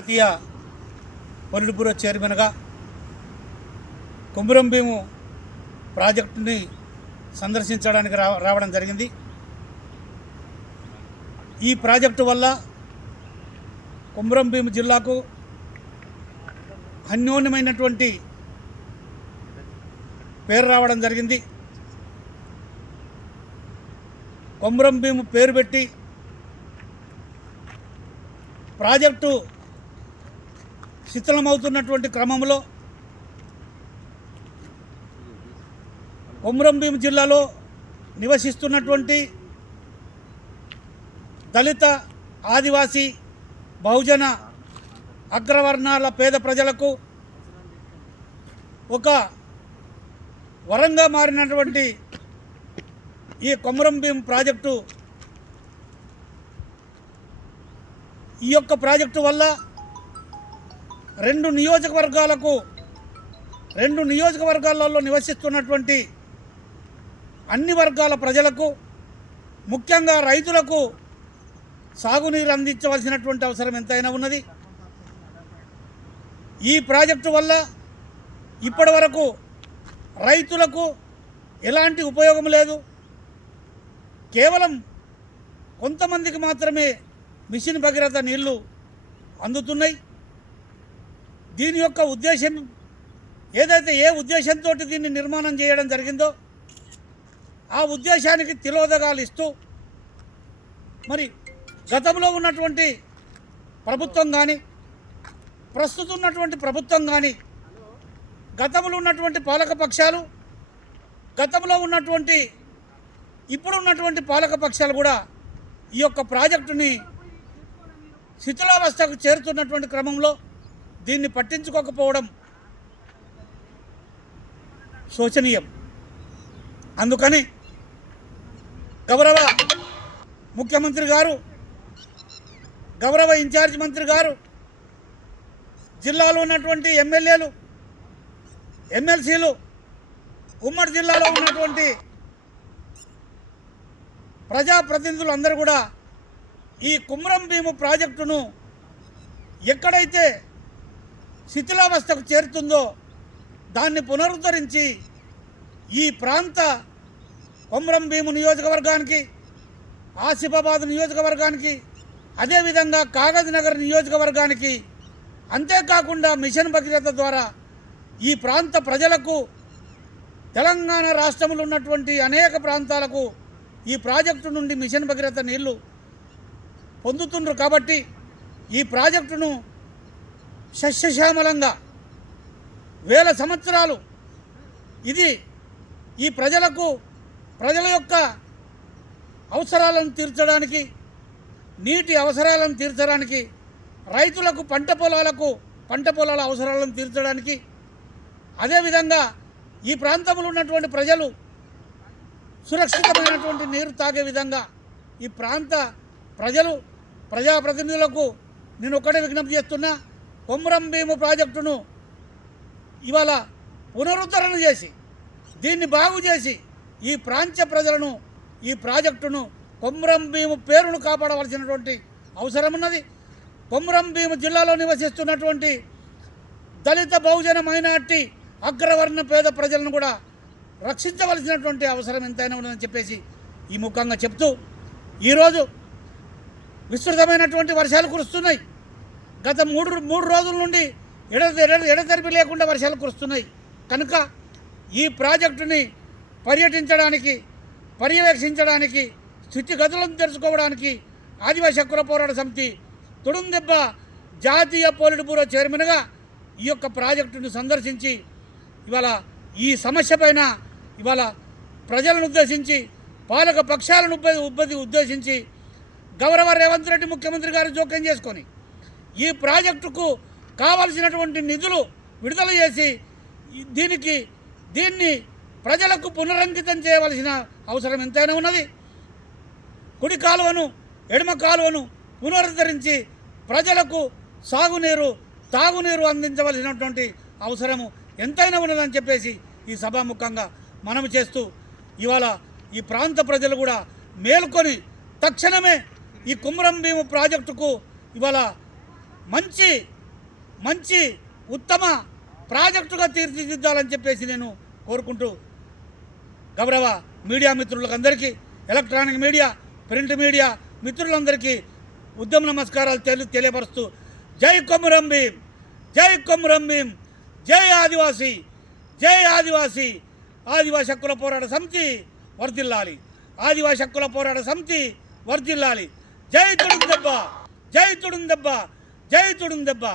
జాతీయ polit bureau చైర్మన్గా కొమురం భీము ప్రాజెక్టుని సందర్శించడానికి రావడం జరిగింది. ఈ ప్రాజెక్టు వల్ల కొమురం భీము జిల్లాకు అన్యోన్యమైనటువంటి పేరు రావడం జరిగింది. కొమురం భీము పేరు పెట్టి ప్రాజెక్టు శిథిలమవుతున్నటువంటి క్రమంలో కొమురం భీము జిల్లాలో నివసిస్తున్నటువంటి దళిత, ఆదివాసీ, బహుజన, అగ్రవర్ణాల పేద ప్రజలకు ఒక వరంగా మారినటువంటి ఈ కొమురం భీము ప్రాజెక్టు, ఈ యొక్క ప్రాజెక్టు వల్ల రెండు నియోజకవర్గాలలో నివసిస్తున్నటువంటి అన్ని వర్గాల ప్రజలకు, ముఖ్యంగా రైతులకు సాగునీరు అందించవలసినటువంటి అవసరం ఎంతైనా ఉన్నది. ఈ ప్రాజెక్టు వల్ల ఇప్పటి వరకు రైతులకు ఎలాంటి ఉపయోగం లేదు. కేవలం కొంతమందికి మాత్రమే మిషన్ భగీరథ నీళ్లు అందుతున్నాయి. దీని యొక్క ఉద్దేశం ఏదైతే ఏ ఉద్దేశంతో దీన్ని నిర్మాణం చేయడం జరిగిందో ఆ ఉద్దేశానికి తిలోదగాలు ఇస్తూ మరి గతంలో ఉన్నటువంటి ప్రభుత్వం కానీ, ప్రస్తుతం ఉన్నటువంటి ప్రభుత్వం కానీ, గతంలో ఉన్నటువంటి పాలక పక్షాలు, గతంలో ఉన్నటువంటి ఇప్పుడున్నటువంటి పాలక పక్షాలు కూడా ఈ యొక్క ప్రాజెక్టుని శిథిలావస్థకు చేరుతున్నటువంటి క్రమంలో దీన్ని పట్టించుకోకపోవడం శోచనీయం. అందుకని గౌరవ ముఖ్యమంత్రి గారు, గౌరవ ఇన్ఛార్జ్ మంత్రి గారు, జిల్లాలో ఉన్నటువంటి ఎమ్మెల్యేలు, ఎమ్మెల్సీలు, ఉమ్మడి జిల్లాలో ఉన్నటువంటి ప్రజాప్రతినిధులు అందరూ కూడా ఈ కొమురం భీము ప్రాజెక్టును ఎక్కడైతే శిథిలావస్థకు చేరుతుందో దాన్ని పునరుద్ధరించి ఈ ప్రాంత కొమురం భీము నియోజకవర్గానికి, ఆసిఫాబాద్ నియోజకవర్గానికి, అదేవిధంగా కాగజ్ నగర్ నియోజకవర్గానికి, అంతేకాకుండా మిషన్ భగీరథ ద్వారా ఈ ప్రాంత ప్రజలకు, తెలంగాణ రాష్ట్రంలో ఉన్నటువంటి అనేక ప్రాంతాలకు ఈ ప్రాజెక్టు నుండి మిషన్ భగీరథ నీళ్లు పొందుతున్నారు. కాబట్టి ఈ ప్రాజెక్టును సస్యశ్యామలంగా వేల సంవత్సరాలు ఇది ఈ ప్రజల యొక్క అవసరాలను తీర్చడానికి, నీటి అవసరాలను తీర్చడానికి, రైతులకు పంట పొలాల అవసరాలను తీర్చడానికి, అదేవిధంగా ఈ ప్రాంతంలో ఉన్నటువంటి ప్రజలు సురక్షితమైనటువంటి నీరు తాగే విధంగా ఈ ప్రాంత ప్రజాప్రతినిధులకు నేను ఒక్కటే విజ్ఞప్తి చేస్తున్నా. కొమురం భీము ప్రాజెక్టును ఇవాళ పునరుద్ధరణ చేసి దీన్ని బాగు చేసి ఈ ప్రాంత ప్రజలను, ఈ ప్రాజెక్టును, కొమురం భీము పేరును కాపాడవలసినటువంటి అవసరం ఉన్నది. కొమురం భీము జిల్లాలో నివసిస్తున్నటువంటి దళిత, బహుజన, మైనార్టీ, అగ్రవర్ణ పేద ప్రజలను కూడా రక్షించవలసినటువంటి అవసరం ఎంతైనా ఉన్నదని చెప్పేసి ఈ ముఖంగా చెప్తూ, ఈరోజు విస్తృతమైనటువంటి వర్షాలు కురుస్తున్నాయి. గత మూడు రోజుల నుండి ఎడతెరిపి లేకుండా వర్షాలు కురుస్తున్నాయి. కనుక ఈ ప్రాజెక్టుని పర్యటించడానికి, పర్యవేక్షించడానికి, స్థితిగతులను తెలుసుకోవడానికి ఆదివాసీ హక్కుల పోరాట సమితి తుడుందెబ్బ జాతీయ పొలిట్ బ్యూరో చైర్మన్గా ఈ యొక్క ప్రాజెక్టును సందర్శించి ఇవాళ ఈ సమస్య పైన ఇవాళ ప్రజలను ఉద్దేశించి, పాలక పక్షాలను ఉద్దేశించి గౌరవ రేవంత్ రెడ్డి ముఖ్యమంత్రి గారు జోక్యం చేసుకొని ఈ ప్రాజెక్టుకు కావలసినటువంటి నిధులు విడుదల చేసి దీన్ని ప్రజలకు పునరంకితం చేయవలసిన అవసరం ఎంతైనా ఉన్నది. కుడి కాలువను, ఎడమ కాలువను పునరుద్ధరించి ప్రజలకు సాగునీరు, తాగునీరు అందించవలసినటువంటి అవసరము ఎంతైనా ఉన్నదని చెప్పేసి ఈ సభాముఖంగా మనవి చేస్తూ, ఇవాళ ఈ ప్రాంత ప్రజలు కూడా మేల్కొని తక్షణమే ఈ కొమురం భీము ప్రాజెక్టుకు ఇవాళ మంచి మంచి ఉత్తమ ప్రాజెక్టుగా తీర్చిదిద్దాలని చెప్పేసి నేను కోరుకుంటూ గౌరవ మీడియా మిత్రులకు అందరికీ, ఎలక్ట్రానిక్ మీడియా, ప్రింట్ మీడియా మిత్రులందరికీ ఉద్యమ నమస్కారాలు తెలియపరుస్తూ జై కొమురం భీం, జై కొమురం భీం, జై ఆదివాసీ, జై ఆదివాసీ. ఆదివాసీ హక్కుల పోరాట సమితి వర్ధిల్లాలి, ఆదివాసీ హక్కుల పోరాట సమితి వర్ధిల్లాలి. జై తుడుందెబ్బ, జై తుడుందెబ్బ, జై తుడుందెబ్బ.